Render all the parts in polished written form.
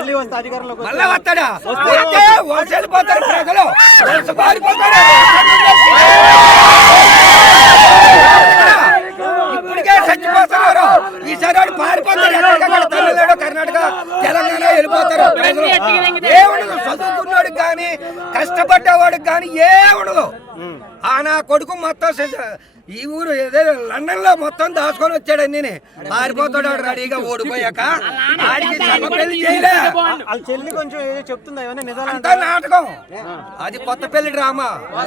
మళ్ళీ వస్తే అధికారంలోకి మళ్ళా వస్తాడా? వెళ్ళిపోతారు ప్రజలు, పారిపోతారు. ఇప్పటికే చచ్చిపోతున్నారు. ఈసారి వాడు పారిపోతారు. తమిళనాడు, కర్ణాటక, తెలంగాణ వెళ్ళిపోతారు. ఏముండదు, చదువుకున్నాడు కానీ కష్టపడ్డవాడికి కానీ ఏముండదు. నా కొడుకు మొత్తం ఈ ఊరు లండన్ లో మొత్తం దాచుకొని వచ్చాడు. అన్ని పారిపోతాడు రెడీగా ఓడిపోయాక. పెళ్లి చేయలే. చెల్లి కొంచెం ఏదో చెప్తుందా, అంతా నాటకం. అది కొత్త పెళ్లి డ్రామా.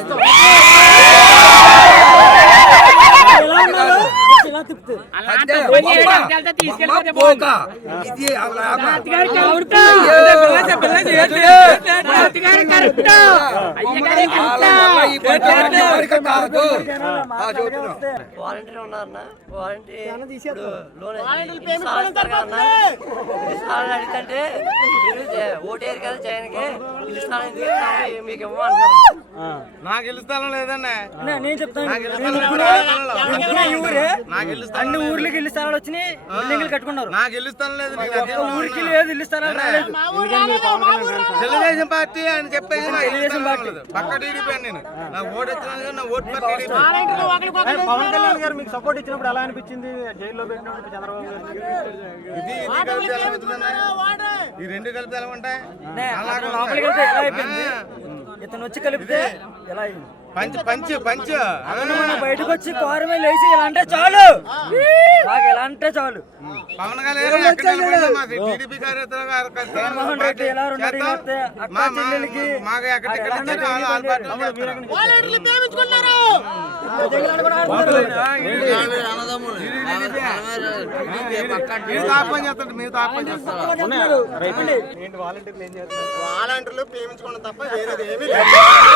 వాలంటీర్ ఉన్నారన్న, వాలంటీర్ అడిగితే ఓటేరు కదా జగన్కి మీకు ఇవ్వమంటున్నారు. నాకు ఇల్లు స్థలం లేదన్నా. నేను చెప్తాను, అన్ని ఊర్లకి ఇల్లు స్థలాలు వచ్చినాయి, బిల్డింగ్లు కట్టుకున్నారు. నాకు ఇల్లు స్థలం లేదు, ఊరికి లేదు, ఇల్లు స్థలాలు రాలేదు. తెలుగుదేశం పార్టీ అని చెప్పేసి పక్క టీడీపీ. నేను నా ఓటు వచ్చిన నా ఓటు టీడీపీ. పవన్ కళ్యాణ్ గారు మీకు సపోర్ట్ ఇచ్చినప్పుడు ఎలా అనిపించింది? జైల్లో పెట్టినప్పుడు చంద్రబాబు గారు ఇది కలిపి ఎలా అవుతుందన్నా? ఈ రెండు కలిపి ఎలా ఉంటాయి? లోపలికి వెళ్తే ఎలా అయిపోయింది, ఇతను వచ్చి కలిపితే ఎలా అయింది? పంచ్ పంచ్ పంచ్ బయటకు వచ్చి కోరమే లేచి ఇలా అంటే చాలు, నాకు ఎలా అంటే చాలు. పవన్ కళ్యాణ్ టీడీపీ జగన్మోహన్ రెడ్డి ఎలా ఉన్నాడు, అక్క చెల్లెలకి వాలంటీర్లు ప్రేమించుకోవడం తప్ప వేరేది ఏమీ లేదు.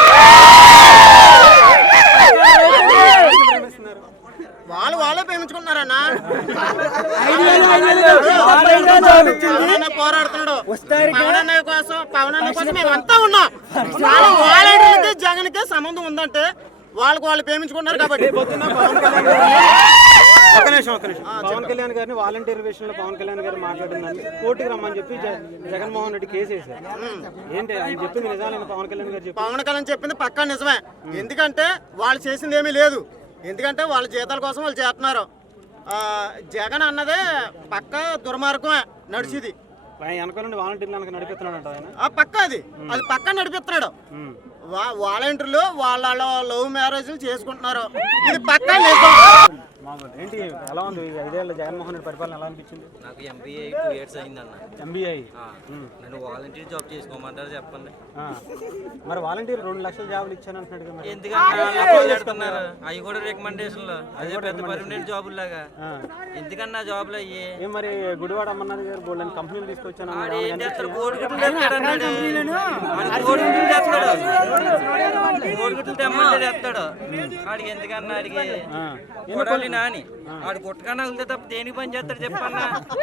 వాళ్ళే ప్రేమించుకుంటున్నారన్నా. పోరాడుతున్నాడు పవన్ అన్న కోసం మేమంతా ఉన్నాం. వాలంటీర్లకి జగన్కి సంబంధం ఉందంటే వాళ్ళు ప్రేమించుకుంటున్నారు కాబట్టి. పవన్ కళ్యాణ్ గారిని వాలంటీర్ విషయంలో పవన్ కళ్యాణ్ గారు మాట్లాడిందని కోర్టుకి రమ్మని చెప్పి జగన్మోహన్ రెడ్డి కేసు వేశారు. ఏంటి ఆయన చెప్పింది నిజాలని పవన్ కళ్యాణ్ గారు పవన్ కళ్యాణ్ చెప్పింది పక్కా నిజమే. ఎందుకంటే వాళ్ళు చేసింది ఏమీ లేదు. ఎందుకంటే వాళ్ళ జీతాల కోసం వాళ్ళు చేస్తున్నారు. జగన్ అన్నదే పక్క దుర్మార్గమే నడిచిది. వెనకాల వాలంటీర్లు నడిపిస్తున్నాడు ఆయన పక్క అది పక్క నడిపిస్తున్నాడు. వాలంటీర్లు వాళ్ళ లవ్ మ్యారేజ్లు చేసుకుంటున్నారు. ఇది పక్క ఏంటి ఎలా ఉంది 5 ఏళ్ళ జగన్మోహన్ రెడ్డి పరిపాలన ఎలా అనిపించింది? నాకు MBA 2 years అయిందన్న. MBA నేను వాలంటీర్ జాబ్ చేసుకోమంటారు చెప్పండి. మరి వాలంటీర్ 2 లక్షల జాబులు ఇచ్చాను అంటున్నాడు కదా. ఎందుకన్నా అవి కూడా రికమెండేషన్లు, అదే పెద్ద పర్మనెంట్ జాబులు లాగా. ఎందుకన్నా జాబులు అయ్యి మరి గుడివాడ అమ్మన్నారు గారు బోల్డెన్ కంపెనీలు తీసుకొచ్చాను. కోడిగుడ్లు తెమ్మంటే తెస్తాడు. వాడికి ఎందుకన్నా అడిగి కొడాలి నాని ఆడు గుట్టకన్నా వెళ్తే తప్ప దేనికి పని చేస్తాడు చెప్పన్నా?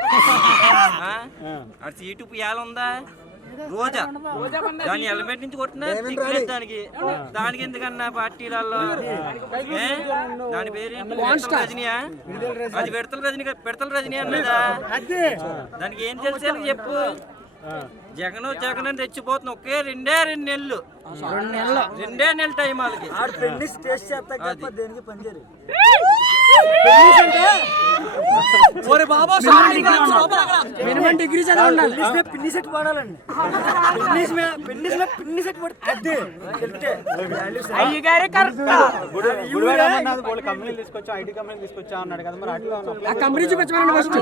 ఆడు సీటు ఉందా రోజా దాని హెల్మెట్ నుంచి కొట్టినా సిగ్గులేదు దానికి ఎందుకన్నా పార్టీలలో? దాని పేరు రజనీయా? అది పెడతల రజనీ అన్నదా? దానికి ఏం తెలిసేది చెప్పు. జగన్ అని తెచ్చిపోతున్నా. ఒకే 2 నెలలు 2 నెలల టైం వాళ్ళకి. మినిమం డిగ్రీ చదవాలి, పిన్ని సెట్ పడాలండి. కంపెనీలు తీసుకొచ్చా, ఐటీ కంపెనీలు తీసుకొచ్చా అన్నాడు కదా. మరి అట్లా కంపెనీ చూపించమని ఫస్ట్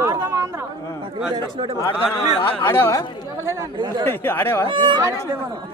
ఆడావా